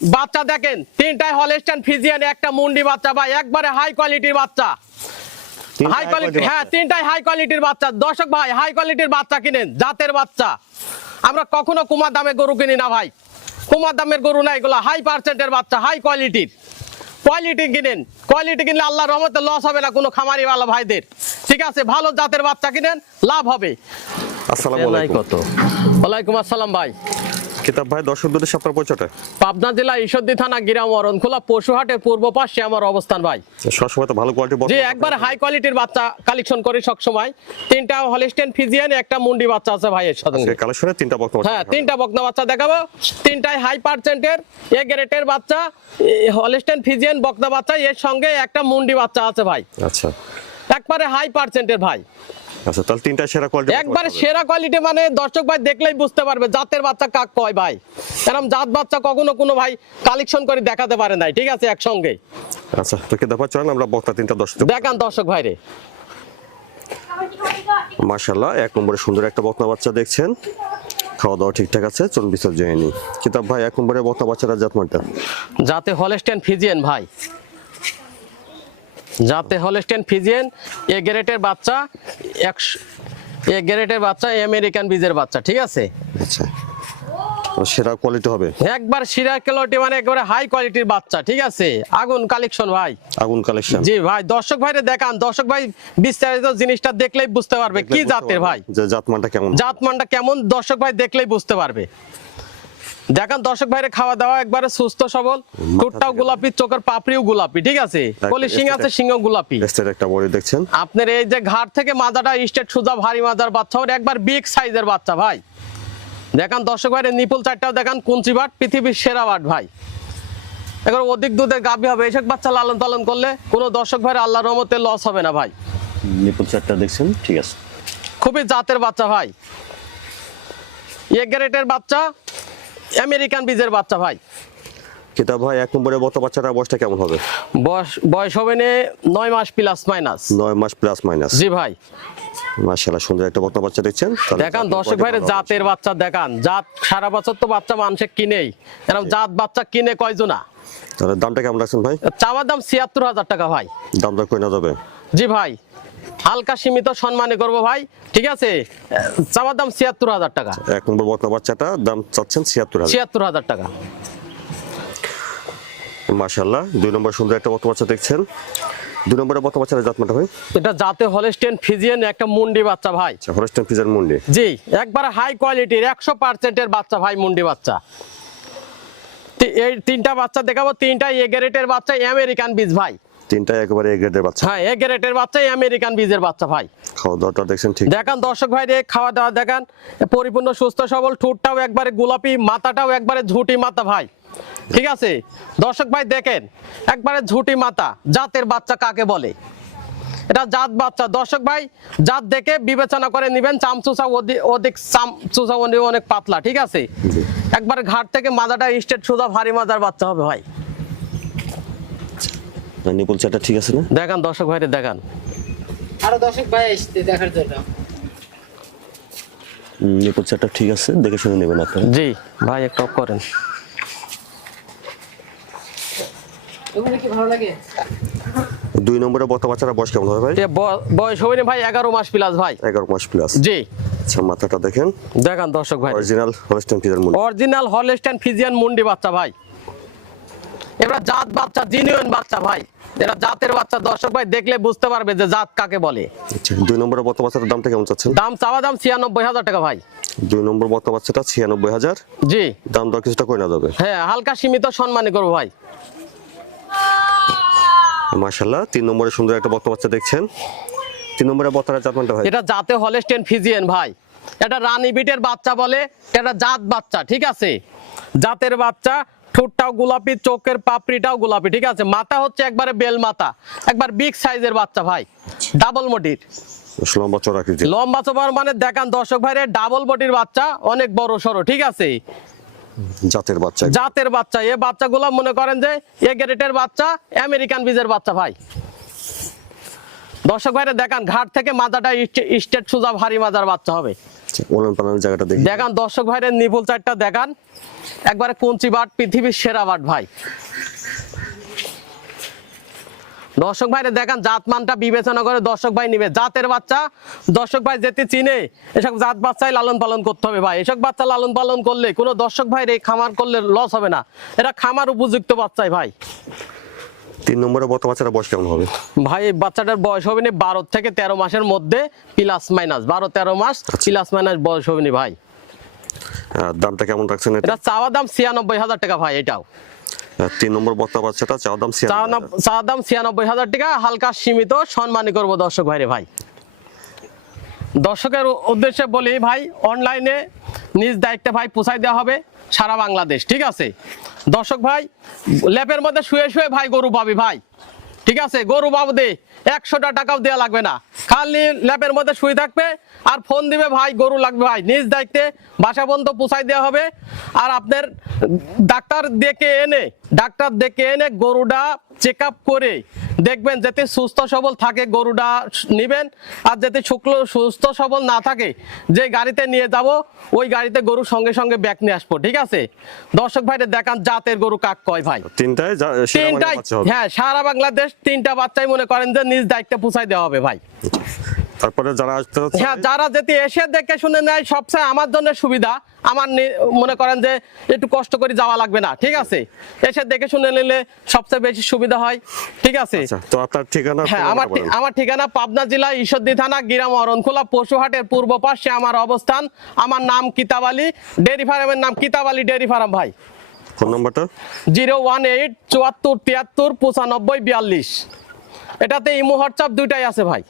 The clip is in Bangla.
বাচ্চা দেখেন তিনটাই হলস্টাইন ফ্রিজিয়ান, একটা মুন্ডি বাচ্চা ভাই, একবারে হাই কোয়ালিটির বাচ্চা। হাই কোয়ালিটি, হ্যাঁ তিনটাই হাই কোয়ালিটির বাচ্চা। দর্শক ভাই হাই কোয়ালিটির বাচ্চা কিনেন, জাতের বাচ্চা। আমরা কখনো কমার দামে গরু কিনি না ভাই, কমার দামের গরু না এগুলো, হাই পার্সেন্টের বাচ্চা, হাই কোয়ালিটির। কোয়ালিটি কিনেন, কোয়ালিটি কিনলে আল্লাহর রহমতে লস হবে না কোনো খামারিওয়ালা ভাইদের, ঠিক আছে? ভালো জাতের বাচ্চা কিনেন, লাভ হবে। আসসালামু আলাইকুম। ওয়ালাইকুম আসসালাম ভাই। কিতাব ভাই, দর্শকদের সাথে আপনার পরিচয়টা? পাবনা জেলা ঈশ্বরদী থানা গ্রাম অরণখোলা পশুহাটের পূর্ব পাশে আমার অবস্থান ভাই। সবসময় তো ভালো কোয়ালিটি জি, একবার হাই কোয়ালিটির বাচ্চা কালেকশন করি সব সময়। তিনটা হলস্টাইন ফ্রিজিয়ান, একটা মুন্ডি বাচ্চা আছে ভাই এর সাথে। কালেকশনে তিনটা বকনা বাচ্চা। হ্যাঁ, তিনটা বকনা বাচ্চা দেখাবো। তিনটাই হাই পার্সেন্টের এ গ্রেডের বাচ্চা, হলস্টাইন ফ্রিজিয়ান বকনা বাচ্চা, এর সঙ্গে একটা মুন্ডি বাচ্চা আছে ভাই। আচ্ছা, একবারে হাই পার্সেন্টের ভাই। আচ্ছা, তাহলে তিনটা সেরা কোয়ালিটি। একবারে সেরা কোয়ালিটি মানে দর্শক ভাই দেখলেই বুঝতে পারবে জাতের বাচ্চা কাক কয় ভাই। এরকম জাত বাচ্চা কখনো কোনো ভাই কালেকশন করে দেখাতে পারে নাই, ঠিক আছে? একসঙ্গে। আচ্ছা, তো কিতাব ভাই চলেন আমরা বকনা তিনটা দর্শক দেখান দর্শক ভাই রে। মাশাআল্লাহ, এক নম্বরে সুন্দর একটা বকনা বাচ্চা দেখছেন, খাওয়া দাওয়া ঠিকঠাক আছে, চলুন বিস্তারিত জেনে নিই। কিতাব ভাই, এক নম্বরে বকনা বাচ্চাটা জাতমানটা? জাতে হলস্টাইন ফ্রিজিয়ান ভাই, জাতে হলস্টাইন ফ্রিজিয়ান, এ গ্রেডের বাচ্চা, এ গ্রেডের বাচ্চা, আমেরিকান বীজের বাচ্চা, ঠিক আছে? আচ্ছা, সেরা কোয়ালিটি হবে একবার সেরা কোয়ালিটি মানে একবারে হাই কোয়ালিটির বাচ্চা, ঠিক আছে? আগুন কালেকশন ভাই, আগুন কালেকশন। জি ভাই, দর্শক ভাইরে দেখান, দর্শক ভাই বিস্তারিত জিনিসটা দেখলেই বুঝতে পারবে কি জাতের ভাই, যে জাতমানটা কেমন, জাতমানটা কেমন, দর্শক ভাই দেখলেই বুঝতে পারবে। দেখান দর্শক ভাইরে, খাওয়া দাওয়া একবারে সুস্থ সবল, ঠোঁটটাও গোলাপি, চোখের পাপড়িও গোলাপি, ঠিক আছে? কলি সিং আছে, সিংহ গোলাপি। এস্টের একটা বডি দেখছেন আপনার এই যে ঘাট থেকে মাজাটা স্টেট সোজা ভারী মাজার বাচ্চা, ওর একবার বিগ সাইজের বাচ্চা ভাই। দেখান দর্শক ভাইরে, নিপুল চারটাও দেখান, কুঞ্চি বাট, পৃথিবীর সেরা বাট ভাই। এবার অধিক দুধের গাভী হবে, এসব বাচ্চা লালন পালন করলে কোনো দর্শক ভাইয়ের আল্লাহর রহমতে লস হবে না ভাই। নিপুল চারটা দেখছেন, ঠিক আছে? খুবই জাতের বাচ্চা ভাই, এ গ্রেডের বাচ্চা, আমেরিকান বীজের বাচ্চা ভাই। কিতাব ভাই, এক নম্বরে বকনা বাচ্চাটার বয়সটা কেমন হবে? বয়স হবে 9 মাস প্লাস মাইনাস। 9 মাস প্লাস মাইনাস। জি ভাই। মাশাআল্লাহ, সুন্দর একটা বকনা বাচ্চা দেখছেন। দেখান দর্শক ভাইরে জাতের বাচ্চা দেখান, জাত সারা বছর তো বাচ্চা মানুষে কিনেই, এরকম জাত বাচ্চা কিনে কয়জনা। তাহলে দামটা কেমন রাখছেন ভাই? চাওয়ার দাম ৭৬,০০০ টাকা ভাই। দাম দর করে না যাবে? জি ভাই, হালকা সীমিত সম্মানে করবো ভাই, ঠিক আছে? চাওয়ার দাম ৭৬,০০০ টাকা। এক নম্বর বকনা বাচ্চাটা দাম চাচ্ছেন ৭৬,০০০। ৭৬,০০০ টাকা। মাশাআল্লাহ, 2 নম্বর সুন্দর একটা বকনা বাচ্চা দেখছেন। 2 নম্বরের বকনা বাচ্চার জাতমানটা ভাই? এটা জাতে হলস্টাইন ফ্রিজিয়ান, একটা মুন্ডি বাচ্চা ভাই। আচ্ছা, হলস্টাইন ফ্রিজিয়ান মুন্ডি। জি, একবারে হাই কোয়ালিটির 100% বাচ্চা ভাই, মুন্ডি বাচ্চা। এই তিনটা বাচ্চা দেখাবো, তিনটা এ গ্রেডের বাচ্চা, আমেরিকান বীজ ভাই। তিনটা একেবারে এ গ্রেডের বাচ্চা। হ্যাঁ, এ গ্রেডের বাচ্চা, আমেরিকান বীজের বাচ্চা ভাই। খাওয়া দাওয়াটা দেখছেন, ঠিক? দেখান দর্শক ভাই রে, খাওয়া দাওয়া দেখান, পরিপূর্ণ সুস্থ সবল, ঠোঁটটাও একবারে গোলাপি, মাথাটাও একবারে ঝুটি মাথা ভাই, ঠিক আছে? দর্শক ভাই দেখেন, একবারে ঝুটি মাথা, জাতের বাচ্চা কাকে বলে? এটা জাত বাচ্চা। দর্শক ভাই জাত দেখে বিবেচনা করে নিবেন। চামচুসা অধিক চামচুসা অনেক পাতলা, ঠিক আছে? একবার ঘাট থেকে মাজাটা স্টেট সোজা ভারী মাজার বাচ্চা হবে ভাই। নিপুল চারটা ঠিক আছে না? দেখান দর্শক ভাইরে দেখান। আরো দর্শক ভাই আসছে দেখার জন্য। নিপুল চারটা ঠিক আছে, দেখে শুনে নেবেন আপনারা। জি ভাই, একটা অফ করেন। এগুলো কি ভালো লাগে? 2 নম্বরের বকনা বাচ্চাটা বয়স কেমন হবে ভাই? বয়স হবে ভাই 11 মাস প্লাস ভাই। 11 মাস প্লাস। জি। আচ্ছা, মাথাটা দেখেন, দেখান দর্শক ভাই। অরিজিনাল হলস্টাইন ফ্রিজিয়ান মুন্ডি। অরিজিনাল হলস্টাইন ফ্রিজিয়ান মুন্ডি বাচ্চা ভাই। এবার জাত বাচ্চা, জিনিয়ন বাচ্চা ভাই। এরা জাতের বাচ্চা, দর্শক ভাই দেখলে বুঝতে পারবে যে জাত কাকে বলে। আচ্ছা, 2 নম্বরের বকনা বাচ্চাটার দামটা কেমন চাচ্ছেন? দাম চাওয়া দাম ৯৬,০০০ টাকা ভাই। 2 নম্বর বকনা বাচ্চাটা ৯৬,০০০। জি। দাম দর কিছুটা করে না যাবে? হ্যাঁ, হালকা সীমিত সম্মানী করবো ভাই। মাশাআল্লাহ, 3 নম্বরে সুন্দর একটা বকনা বাচ্চা দেখছেন। 3 নম্বরের বকনার জাতমানটা ভাই? এটা জাতে হলস্টাইন ফ্রিজিয়ান ভাই। এটা রানী বিটের বাচ্চা বলে, এটা জাত বাচ্চা, ঠিক আছে? জাতের বাচ্চা, ঠোঁটটাও গোলাপি, চোখের পাপড়িটাও গোলাপি, ঠিক আছে? মাথা হচ্ছে একবারে বেল মাথা, একবার বিগ সাইজের বাচ্চা ভাই, ডাবল বডির। লম্বা চড়া আকৃতি। লম্বা চড়া মানে দেখান দর্শক ভাইরে, ডাবল বডির বাচ্চা, অনেক বড় সরো, ঠিক আছে? জাতের বাচ্চা। জাতের বাচ্চা। এই বাচ্চাগুলো মনে করেন যে এ গ্রেডের বাচ্চা, আমেরিকান বীজের বাচ্চা ভাই। দর্শক ভাইরে দেখান, ঘাট থেকে মাজাটা স্টেট সোজা ভারী মাজার বাচ্চা হবে। ওলান পালানের জায়গাটা দেখি। দেখান দর্শক ভাইদের নিপুল চারটা দেখান, একবারে কঞ্চি বাট, পৃথিবীর সেরা বাট ভাই। দর্শক ভাইরে দেখান, জাতমানটা বিবেচনা করে দর্শক ভাই নিবে। জাতের বাচ্চা দর্শক ভাই যেতে চিনে, এসব জাত বাচ্চাই লালন পালন করতে হবে ভাই। এসব বাচ্চা লালন পালন করলে কোনো দর্শক ভাইরে খামার করলে লস হবে না, এটা খামার উপযুক্ত বাচ্চাই ভাই। 3 নম্বরে বর্তমান বাচ্চাটা বয়স কেমন হবে? ভাই এই বাচ্চাটার বয়স হবে না 12 থেকে 13 মাসের মধ্যে, প্লাস মাইনাস 12-13 মাস প্লাস মাইনাস বয়স হবে না ভাই। দামটা কেমন রাখছেন এটা? এটা চাওয়া দাম 96,000 টাকা ভাই। এটাও 3 নম্বর বর্তমান বাচ্চাটা চাওয়া দাম 96,000। চাওয়া দাম 96,000 টাকা, হালকা সীমিত সম্মানী করবো দর্শক ভাইরে ভাই। দর্শকের উদ্দেশ্যে বলি ভাই, অনলাইনে নিজ দায়িত্বে ভাই পৌঁছাই দেওয়া হবে সারা বাংলাদেশ, ঠিক আছে? দর্শক ভাই ল্যাপের মধ্যে শুয়ে শুয়ে ভাই গরু পাবি ভাই, ঠিক আছে? গরু বাবদে 100টা টাকাও দেওয়া লাগবে না, খালি ল্যাপের মধ্যে শুয়ে থাকবে আর ফোন দিবে ভাই গরু লাগবে ভাই, নিজ দায়িত্বে বাসা পর্যন্ত পৌঁছাই দেওয়া হবে। আর আপনার ডাক্তার দেখে এনে গরুটা চেক আপ করে দেখবেন, যাতে সুস্থ সবল থাকে গরুটা নিবেন। আর যাতে সুস্থ সবল না থাকে, যে গাড়িতে নিয়ে যাব ওই গাড়িতে গরু সঙ্গে সঙ্গে ব্যাক নিয়ে আসবো, ঠিক আছে? দর্শক ভাইদের দেখান জাতের গরু কাক কয় ভাই। তিনটাই হ্যাঁ, সারা বাংলাদেশ 3টা বাচ্চাই মনে করেন যে নিজ দায়িত্বে পৌঁছাই দেওয়া হবে ভাই। তারপরে যারা আসতে হচ্ছে, হ্যাঁ, যারা যেতে এসে দেখে শুনে নেয় সবচেয়ে আমার জন্য সুবিধা। আমার মনে করেন যে একটু কষ্ট করে যাওয়া লাগবে না, ঠিক আছে? এসে দেখে শুনে নিলে সবচেয়ে বেশি সুবিধা হয়, ঠিক আছে? তো আপনার ঠিকানা? হ্যাঁ, আমার ঠিকানা পাবনা জেলা ঈশ্বরদী থানা গ্রাম অরণখোলা পশুহাটের পূর্ব পাশে আমার অবস্থান। আমার নাম কিতাব আলী, ডেয়ারি ফার্মের নাম কিতাব আলী ডেয়ারি ফার্ম ভাই। ফোন নাম্বারটা 018 74 73 95 42। এটাতে ইমো হোয়াটসঅ্যাপ দুইটাই আছে ভাই।